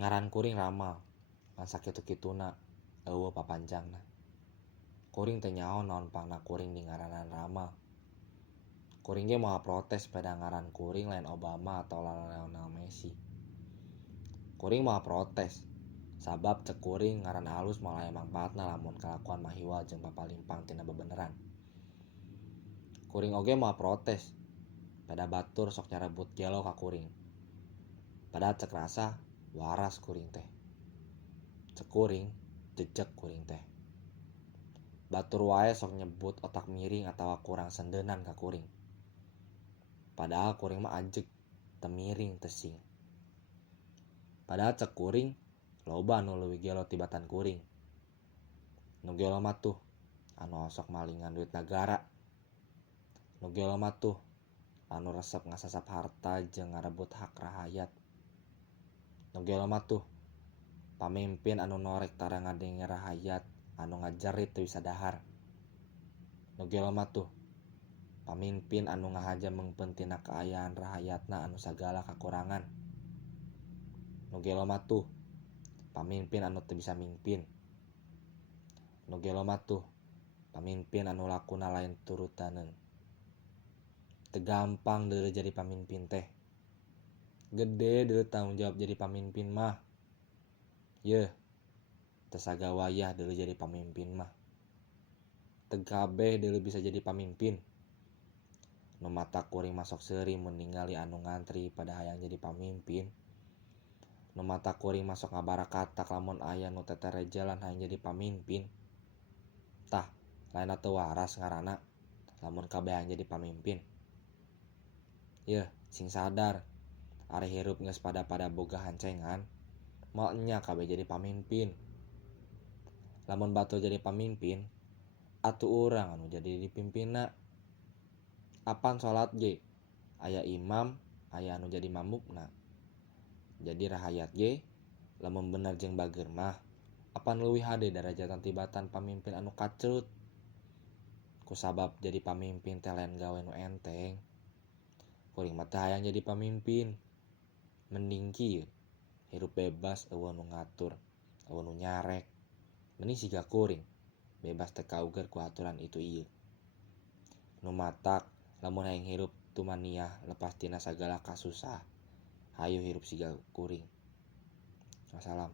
Ngaran kuring ramal, ngan sakitu-kituna eueuh papanjangna. Kuring teu nyaho naon pangna kuring di ngaranan ramal. Kuring ge moal protes pada ngaran kuring lain Obama atau Lionel Messi. Kuring moal protes, sabab cek kuring ngaran alus moal aya mangpaatna lamun kalakuan mahiwal jeung papalimpang tina bebeneran. Kuring oge moal protes, pada batur sok nyarebut gelo ka kuring. Pada cek rasa waras kuring teh. Cek kuring jejeg kuring teh. Batur wae sok nyebut otak miring atawa kurang sendeunan ka kuring. Padahal kuring mah ajeg, teu miring teu sing. Padahal cek kuring loba anu leuwih gelo tibatan kuring. Nu gelo mah tuh anu sok malingan duit nagara. Nu gelo mah tuh anu resep ngasasap harta jeung ngarebut hak rahayat. Nu gelo mah tuh pamimpin anu norek tara ngadenge rahayat anu ngajerit teu bisa dahar. Nu gelo mah tuh pamimpin anu ngahaja mengpeun tina kaayaan rahayatna anu sagala kakurangan. Nu gelo mah tuh pamimpin anu teu bisa mingpin. Nu gelo mah tuh pamimpin anu lakuna lain turuteun. Teu gampang deuleu jadi pamimpin teh. Gede deuleu tanggung jawab jadi pamimpin mah. Yeuh, teu sagawayah deuleu jadi pamimpin mah. Teu kabeh deuleu bisa jadi pamimpin. Nu mata kuring masok seuri mun ningali anu ngantri pada hayang jadi pamimpin. Nu mata kuring masok ngabarakatak lamun aya nu tetere jalan hayang jadi pamimpin. Tah, laenna teu waras ngaranna lamun kabeh hayang jadi pamimpin. Yeuh, sing sadar, are hirup geus pada boga hancengan, moal enya kabeh jadi pamimpin. Lamun batur jadi pamimpin, atuh urang anu jadi dipimpinna. Apan salat ge aya imam, aya anu jadi mamukna. Jadi rahayat ge lamun bener jeung bageur mah apan leuwih hade darajatan tibatan pamimpin anu kacrut. Kusabab jadi pamimpin teh lain gawe nu enteng. Kuring mah teu hayang jadi pamimpin. Mending kieu, hirup bebas eueuh nu ngatur, eueuh nu nyarek. Mending siga kuring, bebas teu kauger ku aturan itu ieu. Nu matak lamun hayang hirup tumaniah lepas tina sagala kasusah, hayu hirup siga kuring. Wassalam.